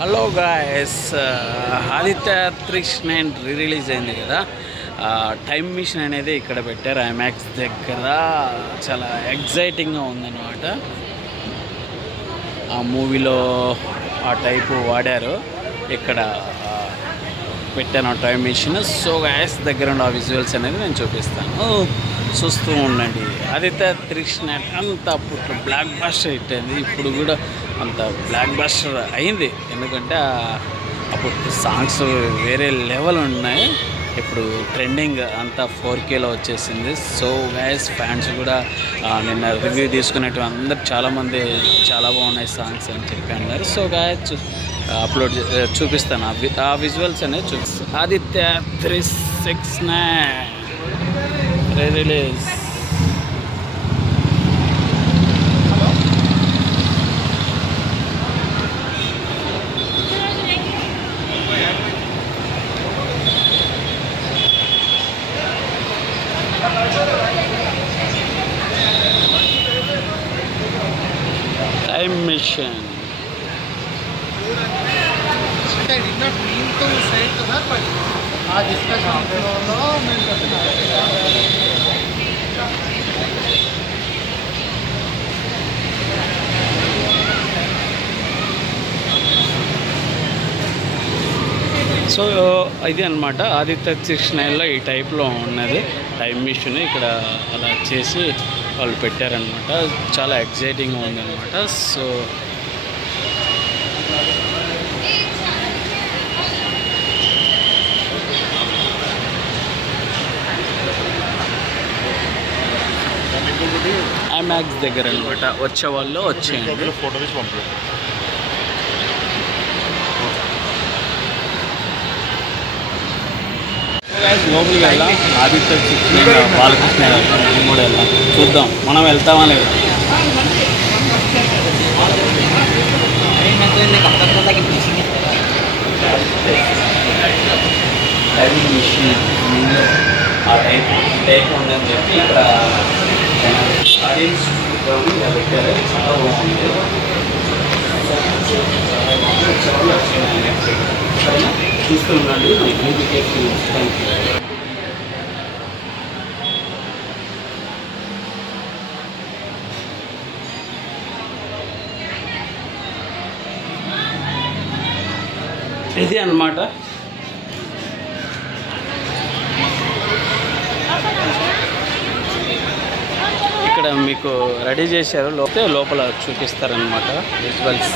Hello guys, Aditya 3 release అయింది కదా. Time machine అనేది ఇక్కడ పెట్టారు ఐమాక్స్ దగ్గర. చాలా ఎగ్జైటింగ్గా ఉందన్నమాట. ఆ మూవీలో ఆ టైపు వాడారు, ఇక్కడ పెట్టాను టైమ్ మిషన్. సో గాయస్ దగ్గర ఉన్న ఆ విజువల్స్ అనేది నేను చూపిస్తాను, చూస్తూ ఉండండి. ఆదిత్య 3 అంత అప్పుడు బ్లాక్ బస్టర్ హిట్ అయింది, ఇప్పుడు కూడా అంత బ్లాక్ బస్టర్ అయింది. ఎందుకంటే అప్పుడు సాంగ్స్ వేరే లెవెల్ ఉన్నాయి. ఇప్పుడు ట్రెండింగ్ అంతా 4Kలో వచ్చేసింది. సో గైస్ ఫ్యాన్స్ కూడా నిన్న రివ్యూ తీసుకునేట్టు అందరు చాలామంది చాలా బాగున్నాయి సాంగ్స్ అని చెప్పి అన్నారు. సో గైస్ అప్లోడ్ చూపిస్తాను ఆ విజువల్స్ అనేది చూపిస్తాను. Aditya 369 release. Time machine. So ఇది అనమాట ఆదిత్య 369లో ఈ టైప్లో ఉన్నది టైమ్ మిషన్. ఇక్కడ అలా చేసి వాళ్ళు పెట్టారనమాట. చాలా ఎగ్జైటింగ్గా ఉందన్నమాట. సో ఐమాక్స్ దగ్గర అనమాట. వచ్చే వాళ్ళు వచ్చేయండి. లోపలికి వెళ్ళాం. ఆదిత్య 369 బాలకృష్ణ మనం కూడా వెళ్దాం, చూద్దాం మనం వెళ్తామా లేదా. టైమింగ్ మిషన్ ఆ టైప్ ఉందని చెప్పి ఇక్కడ ఆడియన్స్ పెట్టారు. చాలా బాగుంది. చూస్తున్నాండి. ఇది అన్నమాట. ఇక్కడ మీకు రెడీ చేశారు, లోపల చూపిస్తారనమాట విజువల్స్.